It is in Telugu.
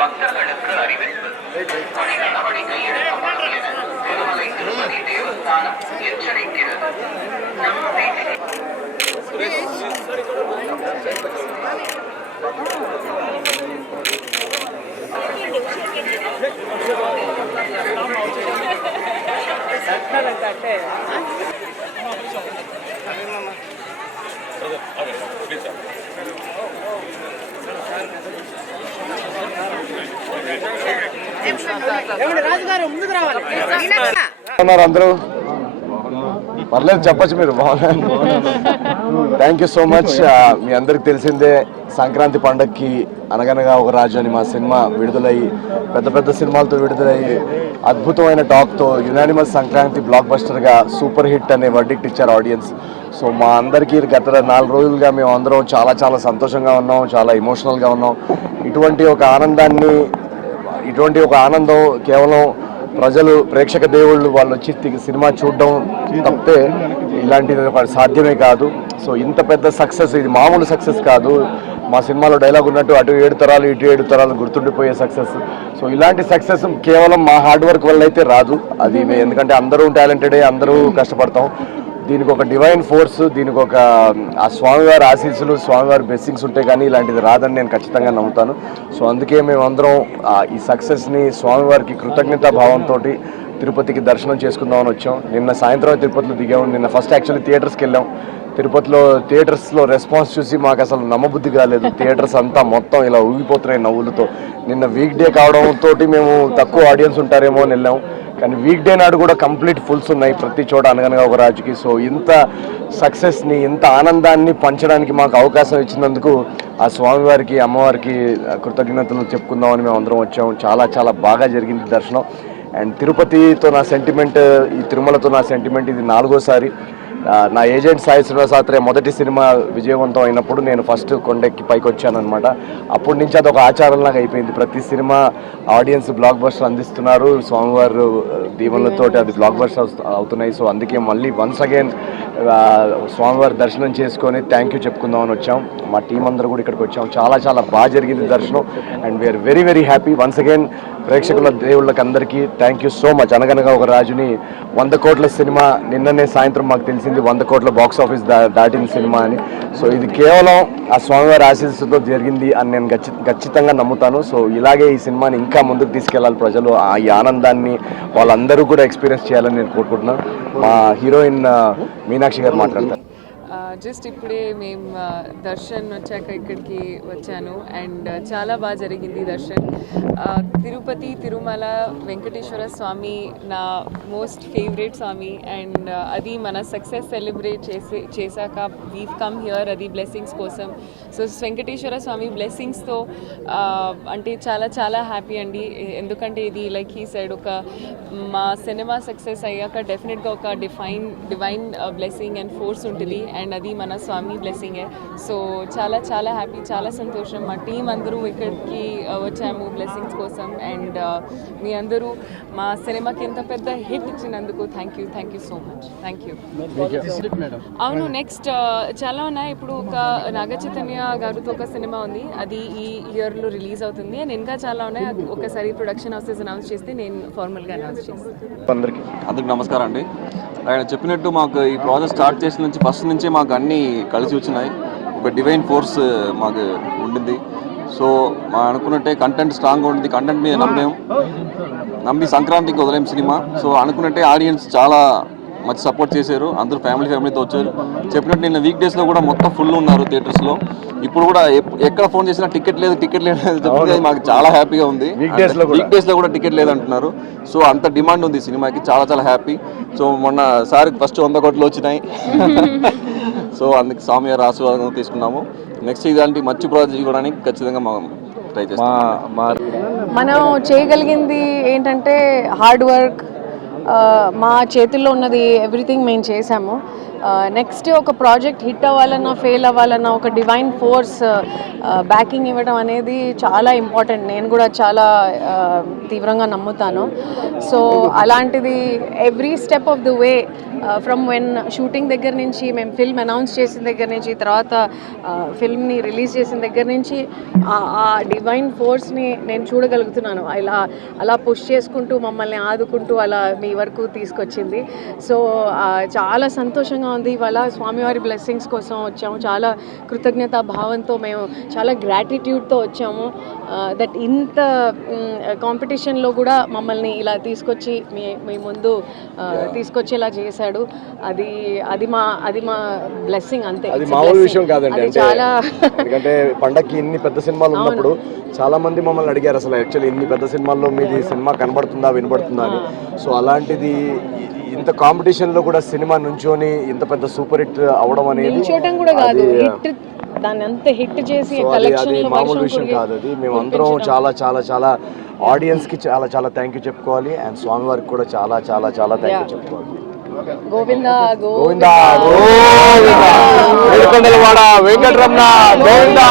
பக்தர்களுக்கு அறிவிப்பு நடவடிக்கை எடுக்கப்படும் என திருமலை திருப்பதி தேவஸ்தானம் எச்சரிக்கிறது. అందరూ పర్లేదు చెప్పచ్చు మీరు బాగున్నారు. Thank you so much. మీ అందరికి తెలిసిందే సంక్రాంతి పండగకి అనగనగా ఒక రాజు అని మా సినిమా విడుదలయ్యి పెద్ద పెద్ద సినిమాలతో విడుదలయ్యి అద్భుతమైన టాక్తో యునానిమస్ సంక్రాంతి బ్లాక్ బస్టర్గా సూపర్ హిట్ అనే వర్డిక్ట్ ఇచ్చారు ఆడియన్స్. సో మా అందరికీ గత 4 రోజులుగా మేము అందరం చాలా చాలా సంతోషంగా ఉన్నాం, చాలా ఎమోషనల్గా ఉన్నాం. ఇటువంటి ఒక ఆనందం కేవలం ప్రజలు ప్రేక్షక దేవుళ్ళు వాళ్ళు వచ్చి సినిమా చూడడం తప్పితే ఇలాంటిది సాధ్యమే కాదు. సో ఇంత పెద్ద సక్సెస్, ఇది మామూలు సక్సెస్ కాదు. మా సినిమాలో డైలాగ్ ఉన్నట్టు అటు 7 తరాలు ఇటు 7 తరాలు గుర్తుండిపోయే సక్సెస్. సో ఇలాంటి సక్సెస్ కేవలం మా హార్డ్ వర్క్ వల్ల అయితే రాదు. అది ఎందుకంటే అందరూ టాలెంటెడే, అందరూ కష్టపడతాం. దీనికి ఒక డివైన్ ఫోర్స్, దీనికి ఒక ఆ స్వామివారి ఆశీస్సులు, స్వామివారి బ్లెస్సింగ్స్ ఉంటే కానీ ఇలాంటిది రాదని నేను ఖచ్చితంగా నమ్ముతాను. సో అందుకే మేమందరం ఈ సక్సెస్ని స్వామివారికి కృతజ్ఞతా భావంతో తిరుపతికి దర్శనం చేసుకుందామని వచ్చాం. నిన్న సాయంత్రం తిరుపతిలో దిగాము. నిన్న ఫస్ట్ యాక్చువల్లీ థియేటర్స్కి వెళ్ళాం. తిరుపతిలో థియేటర్స్లో రెస్పాన్స్ చూసి మాకు అసలు నమ్మబుద్ధి కాలేదు. థియేటర్స్ అంతా మొత్తం ఇలా ఊగిపోతున్నాయి నవ్వులతో. నిన్న వీక్ డే కావడంతో మేము తక్కువ ఆడియన్స్ ఉంటారేమో అని వెళ్ళాం. కానీ వీక్ డే నాడు కూడా కంప్లీట్ ఫుల్స్ ఉన్నాయి ప్రతి చోట అనగనగా ఒక రాజుకి. సో ఇంత సక్సెస్ని, ఇంత ఆనందాన్ని పంచడానికి మాకు అవకాశం ఇచ్చినందుకు ఆ స్వామివారికి, అమ్మవారికి కృతజ్ఞతలు చెప్పుకుందామని మేము అందరం వచ్చాము. చాలా చాలా బాగా జరిగింది దర్శనం. అండ్ తిరుపతితో నా సెంటిమెంట్, ఈ తిరుమలతో నా సెంటిమెంట్ ఇది 4వసారి. నా ఏజెంట్ సాయి శ్రీనివాసాత్రే మొదటి సినిమా విజయవంతం అయినప్పుడు నేను ఫస్ట్ కొండెక్కి పైకి వచ్చానమాట. అప్పటి నుంచి అదొక ఆచారంలాగా అయిపోయింది. ప్రతి సినిమా ఆడియన్స్ బ్లాక్ బస్టర్ అందిస్తున్నారు. స్వామివారు దీవెనలతో అది బ్లాక్ బస్టర్ అవుతున్నాయి. సో అందుకే మళ్ళీ వన్స్ అగైన్ స్వామివారి దర్శనం చేసుకొని థ్యాంక్ యూ చెప్పుకుందామని వచ్చాం. మా టీం అందరూ కూడా ఇక్కడికి వచ్చాం. చాలా చాలా బాగా జరిగింది దర్శనం. And we are very very happy. Once again ప్రేక్షకుల దేవుళ్ళకి అందరికీ థ్యాంక్ యూ సో మచ్. అనగనగా ఒక రాజుని 100 కోట్ల సినిమా, నిన్ననే సాయంత్రం మాకు తెలిసింది 100 కోట్ల బాక్స్ ఆఫీస్ దాటిన సినిమా అని. సో ఇది కేవలం ఆ స్వామివారి ఆశీస్సుతో జరిగింది అని నేను ఖచ్చితంగా నమ్ముతాను. సో ఇలాగే ఈ సినిమాని ఇంకా ముందుకు తీసుకెళ్ళాలి ప్రజలు. ఈ ఆనందాన్ని వాళ్ళందరూ కూడా ఎక్స్పీరియన్స్ చేయాలని నేను కోరుకుంటున్నాను. మా హీరోయిన్ మీనాక్షి గారు మాట్లాడతారు. జస్ట్ ఇప్పుడే మేము దర్శన్ వచ్చాక ఇక్కడికి వచ్చాను. అండ్ చాలా బాగా జరిగింది దర్శన్. తిరుపతి, తిరుమల, వెంకటేశ్వర స్వామి నా మోస్ట్ ఫేవరెట్ స్వామి. అండ్ అది మన సక్సెస్ సెలబ్రేట్ చేశాక వీవ్ కమ్ హియర్, అది బ్లెస్సింగ్స్ కోసం. సో వెంకటేశ్వర స్వామి బ్లెస్సింగ్స్తో అంటే చాలా చాలా హ్యాపీ అండి. ఎందుకంటే ఇది లైక్ హీ సైడ్ ఒక మా సినిమా సక్సెస్ అయ్యాక డెఫినెట్గా ఒక డివైన్ బ్లెస్సింగ్ అండ్ ఫోర్స్ ఉంటుంది. అండ్ అది మన స్వామి బ్లెస్సింగే. సో చాలా చాలా హ్యాపీ, చాలా సంతోషం. మా టీం అందరూ ఇక్కడికి వచ్చాము బ్లెస్సింగ్స్ కోసం. అండ్ మీ అందరూ మా సినిమాకి ఎంత పెద్ద హిట్ ఇచ్చినందుకు thank you so much. Thank you. అవును, నెక్స్ట్ చాలా ఉన్నాయి. ఇప్పుడు ఒక నాగ చైతన్య గారితో ఒక సినిమా ఉంది, అది ఈ ఇయర్లో రిలీజ్ అవుతుంది. అండ్ ఇంకా చాలా ఉన్నాయి. ఒకసారి ప్రొడక్షన్ హౌసెస్ అనౌన్స్ చేస్తే నేను ఫార్మల్గా అనౌన్స్ చేస్తాను. అందరికి నమస్కారం అండి. ఆయన చెప్పినట్టు మాకు ఈ ప్రాజెక్ట్ స్టార్ట్ చేసిన నుంచి ఫస్ట్ నుంచే మాకు అన్నీ కలిసి వచ్చినాయి. ఒక డివైన్ ఫోర్స్ మాకు ఉండింది. సో మా అనుకున్నట్టే కంటెంట్ స్ట్రాంగ్గా ఉంటుంది. కంటెంట్ మీద నమ్మి సంక్రాంతికి వదిలేం సినిమా. సో అనుకున్నట్టే ఆడియన్స్ చాలా మంచి సపోర్ట్ చేశారు. అందరూ ఫ్యామిలీతో వచ్చారు. చెప్పినట్టు నిన్న వీక్ డేస్లో కూడా మొత్తం ఫుల్ ఉన్నారు థియేటర్స్లో. ఇప్పుడు కూడా ఎక్కడ ఫోన్ చేసినా టికెట్ లేదు చెప్తే మాకు చాలా హ్యాపీగా ఉంది. వీక్ డేస్లో కూడా టికెట్ లేదు అంటున్నారు. సో అంత డిమాండ్ ఉంది సినిమాకి. చాలా చాలా హ్యాపీ. సో మొన్న సార్కి ఫస్ట్ 100 కోట్లు వచ్చినాయి. సో అందుకు స్వామి గారి ఆశీర్వాదం తీసుకున్నాము. నెక్స్ట్ ఇలాంటి మంచి ప్రాజెక్ట్ ఇవ్వడానికి ఖచ్చితంగా ట్రై చేస్తాం. మనం చేయగలిగింది ఏంటంటే హార్డ్ వర్క్. మా చేతుల్లో ఉన్నది ఎవ్రీథింగ్ మేము చేసాము. నెక్స్ట్ ఒక ప్రాజెక్ట్ హిట్ అవ్వాలన్నా ఫెయిల్ అవ్వాలన్నా ఒక డివైన్ ఫోర్స్ బ్యాకింగ్ ఇవ్వడం అనేది చాలా ఇంపార్టెంట్. నేను కూడా చాలా తీవ్రంగా నమ్ముతాను. సో అలాంటిది every step of the way from when shooting దగ్గర నుంచి, మేము ఫిల్మ్ అనౌన్స్ చేసిన దగ్గర నుంచి, తర్వాత ఫిల్మ్ని రిలీజ్ చేసిన దగ్గర నుంచి ఆ డివైన్ ఫోర్స్ని నేను చూడగలుగుతున్నాను. అలా పుష్ చేసుకుంటూ మమ్మల్ని ఆదుకుంటూ అలా మీ వరకు తీసుకొచ్చింది. సో చాలా సంతోషంగా ఉంది. ఇవాళ స్వామివారి బ్లెస్సింగ్స్ కోసం వచ్చాము. చాలా కృతజ్ఞతా భావంతో, మేము చాలా గ్రాటిట్యూడ్తో వచ్చాము. దట్ ఇంత కాంపిటీషన్లో కూడా మమ్మల్ని ఇలా తీసుకొచ్చి మీ ముందు తీసుకొచ్చేలా చేశాడు. అది మా బ్లెస్సింగ్ అంతే. అది మామూలు విషయం కాదండి. అంటే చాలా ఎందుకంటే పండక్కి ఇన్ని పెద్ద సినిమాలు ఉన్నప్పుడు చాలా మంది మమ్మల్ని అడిగారు అసలు యాక్చువల్లీ ఇన్ని పెద్ద సినిమాల్లో మీది సినిమా కనబడుతుందా వినబడుతుందా అని. సో అలాంటిది ఇంత కాంపిటీషన్ లో కూడా సినిమా నుంచోని ఇంత పెద్ద సూపర్ హిట్ అవడం అనేది నిల్చోటం కూడా కాదు, హిట్ దాన్ని అంత హిట్ చేసి కలెక్షన్ అది మామూలు విషయం కాదు. అది మేము అందరం చాలా చాలా చాలా ఆడియన్స్ కి చాలా చాలా థ్యాంక్ యూ చెప్పుకోవాలి. అండ్ స్వామి వారికి కూడా చాలా చాలా చాలా థ్యాంక్ యూ చెప్పుకోవాలి. గోవిందా గోవిందా గోవిందా వెంకటరమణ గోవిందా గోవిందా.